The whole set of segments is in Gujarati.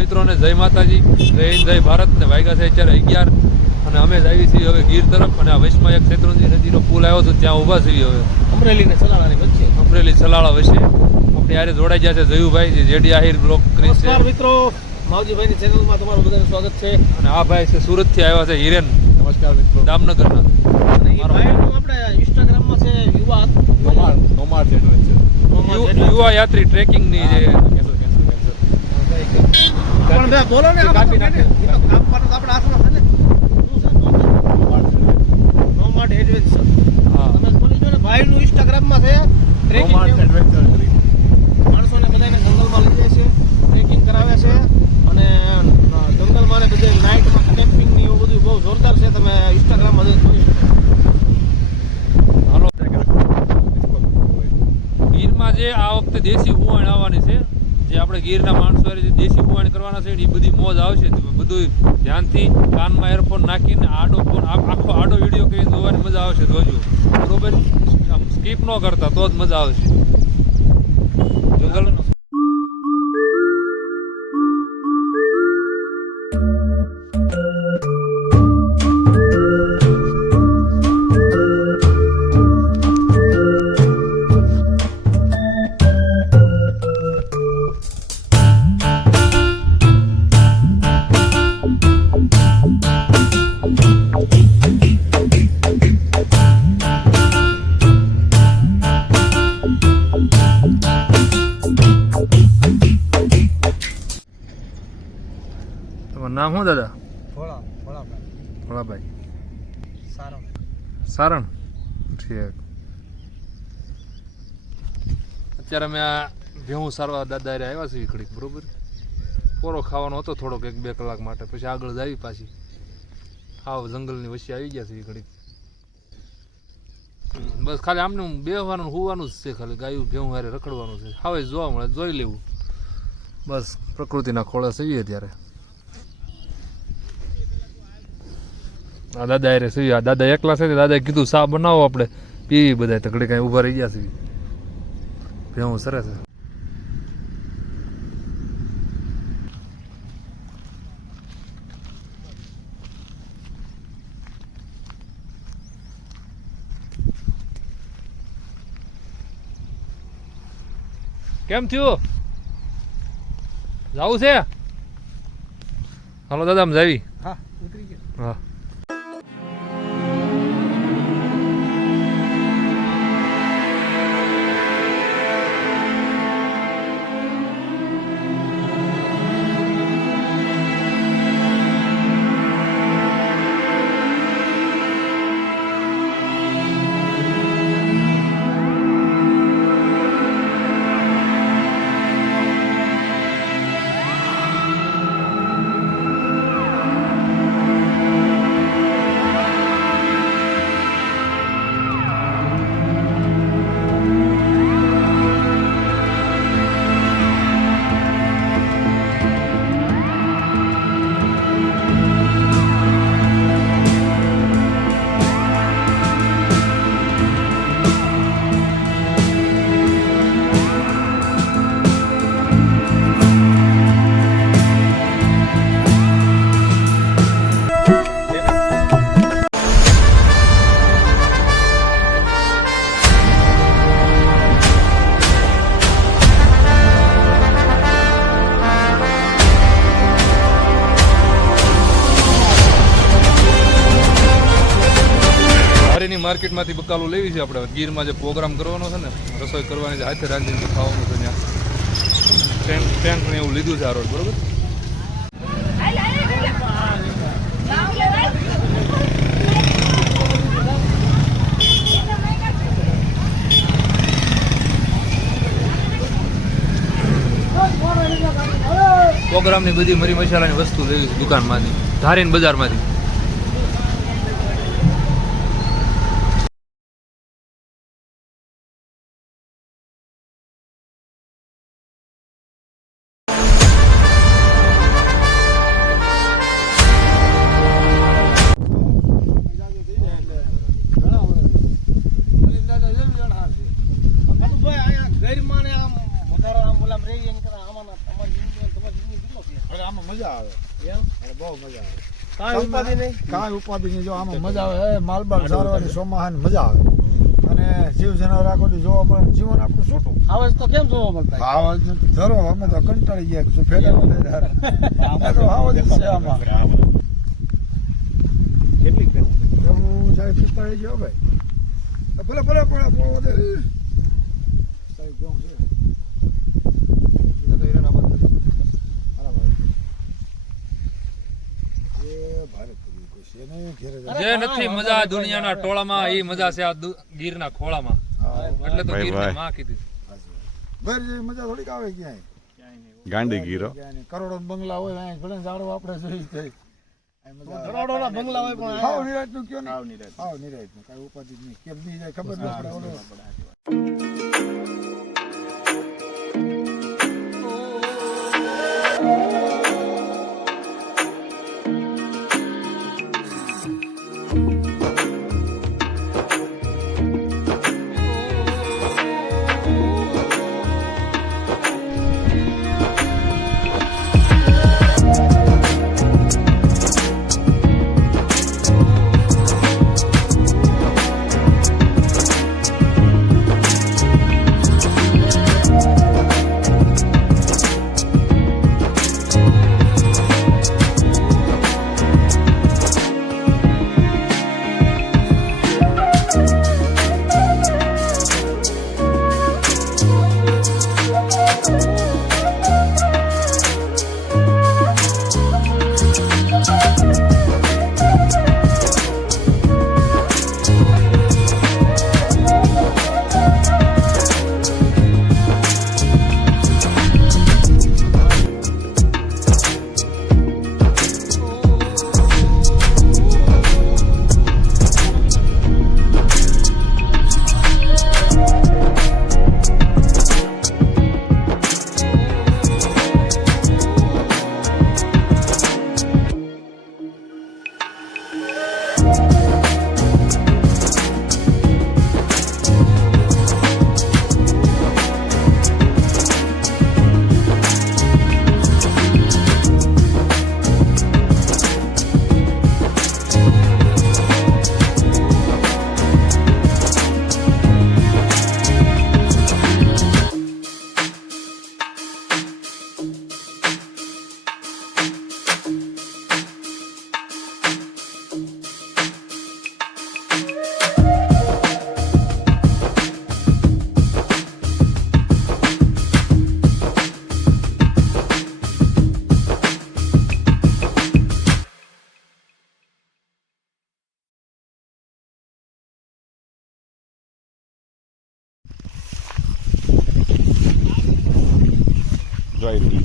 મિત્રોને જય માતાજી, જય હિન્દ, જય ભારત. ને વાગ્યા છે અત્યારે 11 અને અમે જ આવી છીએ હવે ગીર તરફ. અને આ વચમાં એક શેત્રુંજી નદીનો પુલ આવ્યો છે, ત્યાં ઊભા છીએ હવે અમરેલી ને સલાળાની વચ્ચે. અમરેલી સલાળા વચ્ચે આપણે યારે જોડાઈ ગયા છે જયુભાઈ, જે જેડી આહિર બ્લોક કરી છે. નમસ્કાર મિત્રો, માવજીભાઈની ચેનલમાં તમારું બધાનું સ્વાગત છે. અને આ ભાઈ છે સુરતથી આવ્યા છે હિરેન. નમસ્કાર મિત્રો. દામનગરના. અને એ ભાઈનું આપણે ઇન્સ્ટાગ્રામમાં છે યુવા નોમાડ એડવેન્ચર. યુવા યાત્રી ટ્રેકિંગની જે પણ બે બોલો ને, કાપી નાખે. એ તો કાપવાનું તો આપણે હાથમાં છે ને. શું છે નોમાડ એડવેન્ચર? હા, તમે બોલી જો ને, ભાઈનું ઇન્સ્ટાગ્રામમાં છે ટ્રેકિંગ. નોમાડ એડવેન્ચર કરી માણસોને બધાને જંગલમાં લઈ જાય છે, ટ્રેકિંગ કરાવે છે. અને જંગલમાં ને બધે નાઇટમાં કેમ્પિંગ ને એવું બધું બહુ જોરદાર છે. તમે ઇન્સ્ટાગ્રામમાં જોઈ શકો. હાલો. ગીરમાં જે આ વખતે દેશી હુવાણ આવવાની છે, જે આપણે ગીરના માણસો જે દેશી હુવાણ કરવાના છે, એ બધી મોજ આવશે. બધું ધ્યાનથી કાનમાં એરફોન નાખીને આડો ફોન આખો આડો વિડીયો કરીને જોવાની મજા આવશે. જોજો બરોબર, આમ સ્કીપ ન કરતા તો જ મજા આવશે. જંગલનો નામ શું દાદા? ભોળાભાઈ. સારણ. ઠીક. અત્યારે અમે આ ભેહું સારવા દાદા આવ્યા છીએ ઘડીક, બરોબર. પોરો ખાવાનો હતો થોડોક 1-2 કલાક માટે, પછી આગળ જ આવી પાછી. હાવ જંગલની વચ્ચે આવી ગયા છીએ ઘડીક. બસ ખાલી આમને બેહવાનું હોવાનું જ છે, ખાલી ગાયું ભેહું હારે રખડવાનું છે. હવે જોવા મળે જોઈ લેવું, બસ પ્રકૃતિના ખોળે છીએ ત્યારે. આ દાદા અરે સુઈ, આ દાદા એકલા છે. દાદાએ કીધું સા બનાવો, આપણે પીવી બધા. તકડી કાંઈ ઊભા રહી ગયા છે. ભેહું સરસ છે. કેમ થયું? જાવું છે? હાલો દાદા, આમ જાવી. હા, ઉતરી ગયા. હા. માર્કેટમાંથી બકાલું લેવી છે આપણે. ગીરમાં જે પ્રોગ્રામ કરવાનો છે ને, રસોઈ કરવાની છે, હાથે રાંધીને ખાવાનું છે, ત્યાં ટેન્ટ ને એવું લીધું છે આ રોડ, બરોબર. પ્રોગ્રામની બધી મરી મસાલાની વસ્તુ લેવી છે દુકાનમાંથી, ધારીને બજારમાંથી. મજા આવે એમ અરે બહુ મજા આવે કાંઈ ઉપાધિ નહીં કાંઈ ઉપાધિ નહીં જો આમાં મજા આવે એ માલબાર સારવાની ચોમાહાની મજા આવે અને શિવસેના રાખોથી જોવા મળે ને જીવન આપણું છૂટું આવે તો કેમ જોવા મળતા આવા ધરો અમે તો કંટાળી ગયા શું ફેરા અમે તો આવા જ છે આમાં કેટલીક ભેગું એવું સાહેબ 45 ગયો ભાઈ ભલે ભલે પણ વધે સાહેબ કેવું છે તો હીરાના બંધ બરાબર એ ભારત કરી કોઈ છે નહીં ઘેરે જાય. જે નથી મજા દુનિયાના ટોળામાં એ મજા છે આ ગીરના ખોળામાં એટલે તો ગીરની માં કીધી ઘર જેવી મજા થોડીક આવે ક્યાંય ગાંડી ગીરો ક્યાંય નહીં. કરોડો બંગલા હોય અહીંયા ભલે ઝાડો આપણે જોઈ થઈ કરોડોના બંગલા હોય પણ હાવ નિરાજનું કયો ને હાવ નિરાજનું કાંઈ ઉપાધિ જ નહીં કેમ નહીં જાય ખબર ન પડે ઓલો. જોઈ રહી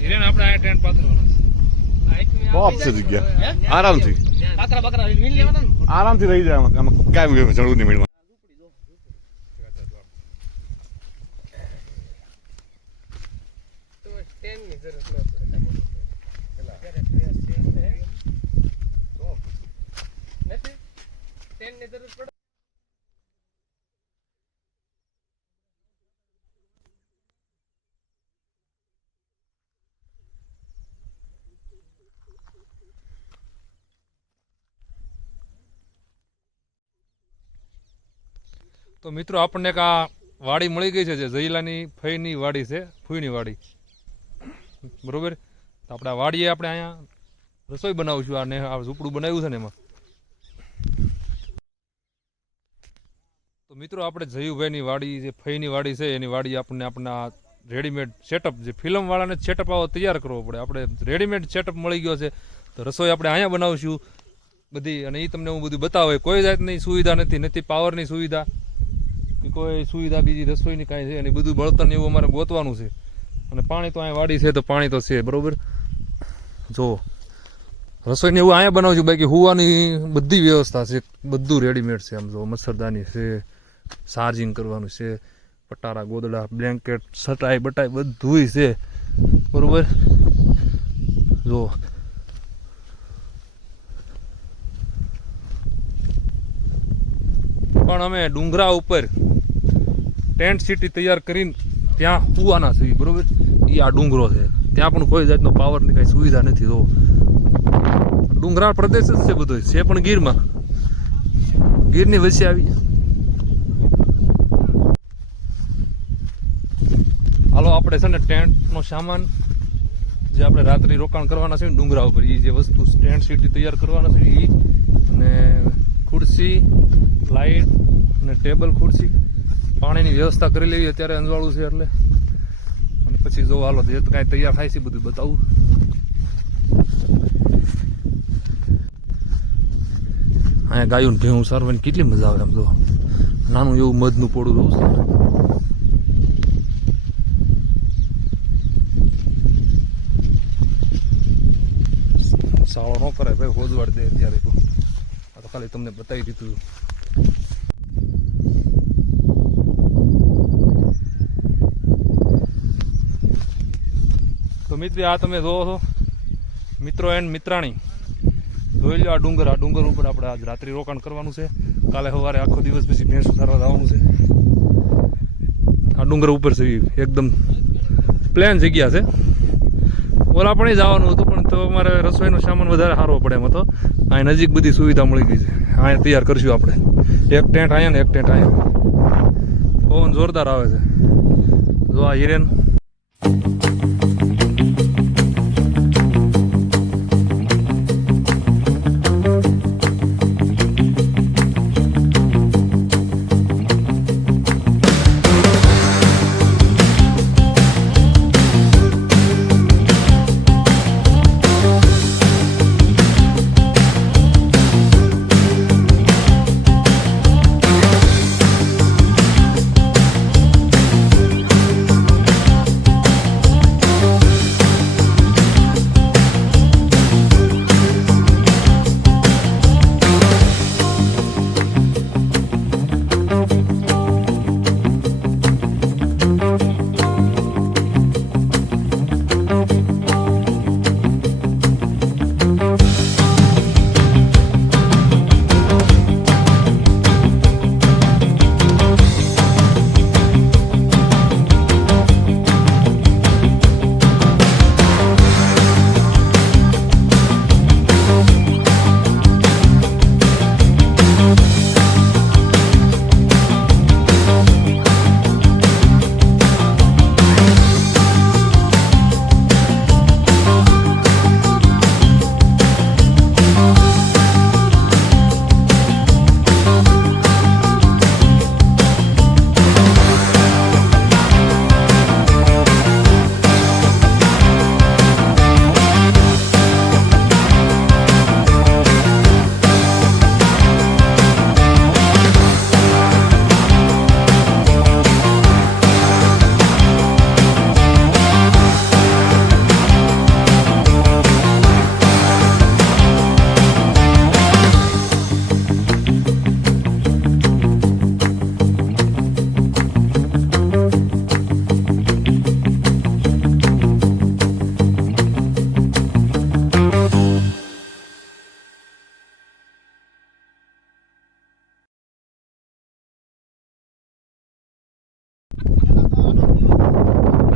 હિરેન આપણે આ ટેન્ટ પાથરવાના ટોપ છે જગ્યા આરામથી બકરા વીણ લેવાના ને આરામથી રહી જાય આમાં કાંઈ ચડવું નહીં મેળમાં તો મિત્રો આપણને એક આ વાડી મળી ગઈ છે જે જઈલાની ફઈની વાડી છે ફૂઈની વાડી બરોબર તો આપણે આ વાડીએ આપણે અહીંયા રસોઈ બનાવીશું અને આ ઝૂંપડું બનાવ્યું છે ને એમાં તો મિત્રો આપણે જયુભાઈની વાડી જે ફઈની વાડી છે એની વાડી આપણને આપણા રેડીમેડ સેટઅપ જે ફિલ્મવાળાને સેટઅપ આવો તૈયાર કરવો પડે આપણે રેડીમેડ સેટઅપ મળી ગયો છે તો રસોઈ આપણે અહીંયા બનાવીશું બધી અને એ તમને હું બધું બતાવે કોઈ જાતની સુવિધા નથી પાવરની સુવિધા કે કોઈ સુવિધા બીજી રસોઈની કાંઈ છે અને બધું બળતણ એવું અમારે ગોતવાનું છે અને પાણી તો અહીંયા વાડી છે તો પાણી તો છે બરોબર જો રસોઈને એવું અહીંયા બનાવશું બાકી હુવાની બધી વ્યવસ્થા છે બધું રેડીમેડ છે આમ જો મચ્છરદાની છે ચાર્જિંગ કરવાનું છે પટારા ગોદડા બ્લેન્કેટ સટાઈ બટાઈ બધુંય છે બરોબર જો પણ અમે ડુંગરા ઉપર ટેન્ટ સિટી તૈયાર કરીને ત્યાં કૂવાના છીએ બરોબર એ આ ડુંગરો છે ત્યાં પણ કોઈ જાતનો પાવરની કાંઈ સુવિધા નથી તો ડુંગરાળ પ્રદેશ જ છે બધો છે પણ ગીરમાં ગીરની વચ્ચે આવી હાલો આપણે છે ને ટેન્ટનો સામાન જે આપણે રાત્રિ રોકાણ કરવાના છે ને ડુંગરા ઉપર એ જે વસ્તુ ટેન્ટ સિટી તૈયાર કરવાના છે એ અને ખુરશી લાઇટ અને ટેબલ ખુરશી પાણીની વ્યવસ્થા કરી લેવી અત્યારે અંજવાળું છે એટલે અને પછી જો હાલો જે કાંઈ તૈયાર થાય છે બધું બતાવું અહીંયા ગાયું ભેવું સારવાની કેટલી મજા આવે આમ જો નાનું એવું મધનું પોળું રહું છે સાળો ન કરે ભાઈ હોદવાડ દે અત્યારે તો આ તો ખાલી તમને બતાવી દીધું તો મિત્ર આ તમે જોવો છો મિત્રો એન્ડ મિત્રાણી જોઈ લો આ ડુંગર ઉપર આપણે આજ રાત્રિ રોકાણ કરવાનું છે કાલે સવારે આખો દિવસ પછી ભેંસ ઉતારવા જવાનું છે આ ડુંગર ઉપર છે એકદમ પ્લેન જગ્યા છે ઓલા પણ જવાનું હતું પણ તો અમારે રસોઈનો સામાન વધારે સારો પડે એમ હતો અહીં નજીક બધી સુવિધા મળી ગઈ છે અહીંયા તૈયાર કરશું આપણે એક ટેન્ટ અહીંયા ને એક ટેન્ટ અહીંયા પવન જોરદાર આવે છે જો આ હિરેન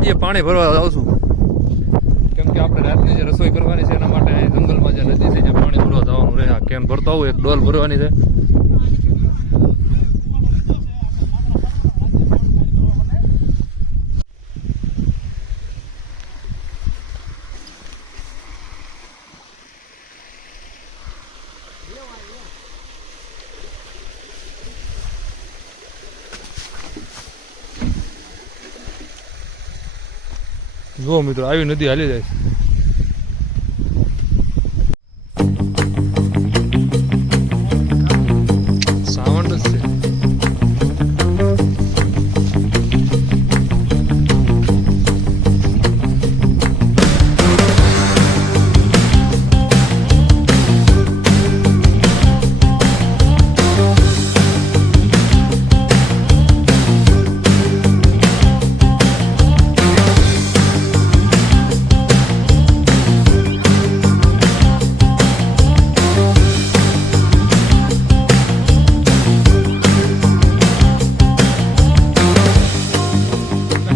નદીએ પાણી ભરવા જાઉં છું કેમ કે આપણે રાતની જે રસોઈ કરવાની છે એના માટે અહીં જંગલમાં જે નદી છે જે પાણી ભરવા જવાનું રહે આ કેન ભરતો આવું એક ડોલ ભરવાની છે જો મિત્રો આવી નદી હાલી જાય છે સાવણ જ છે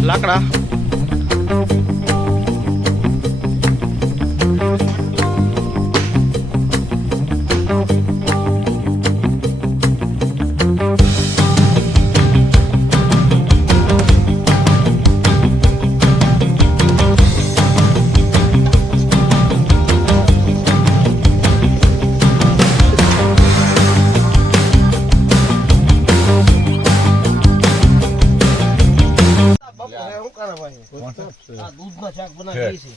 લાકડા દૂધના શાક બનાવી છે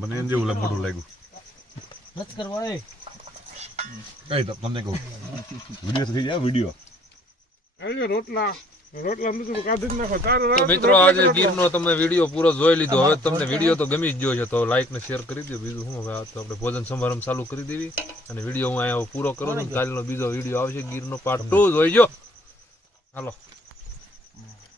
મને એમ જેવું મોટું લાગ્યું નથી કરવા એ કઈ તમને કહું વિડીયો થઈ જાય વિડીયો તો મિત્રો આજે ગીરનો તમે વિડીયો પૂરો જોઈ લીધો. હવે તમને વિડીયો તો ગમી જ ગયો છે તો લાઈક ને શેર કરી દો. બીજું શું હવે આ તો આપણે ભોજન સમારંભ ચાલુ કરી દેવી અને વિડીયો હું અહીંયા પૂરો કરું છું. કાલનો બીજો વિડીયો આવશે ગીરનો પાર્ટ 2 જોઈજો. હાલો.